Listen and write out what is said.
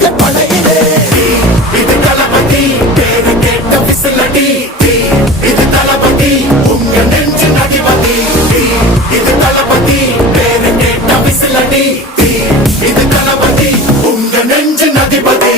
ரசிக படையிலே இது தளபதி பேரு கேட்ட விசிலடி இது தளபதி உங்க நெஞ்சு அதிபதி இது தளபதி பேரு கேட்ட விசிலடி இது தளபதி உங்க நெஞ்சு அதிபதி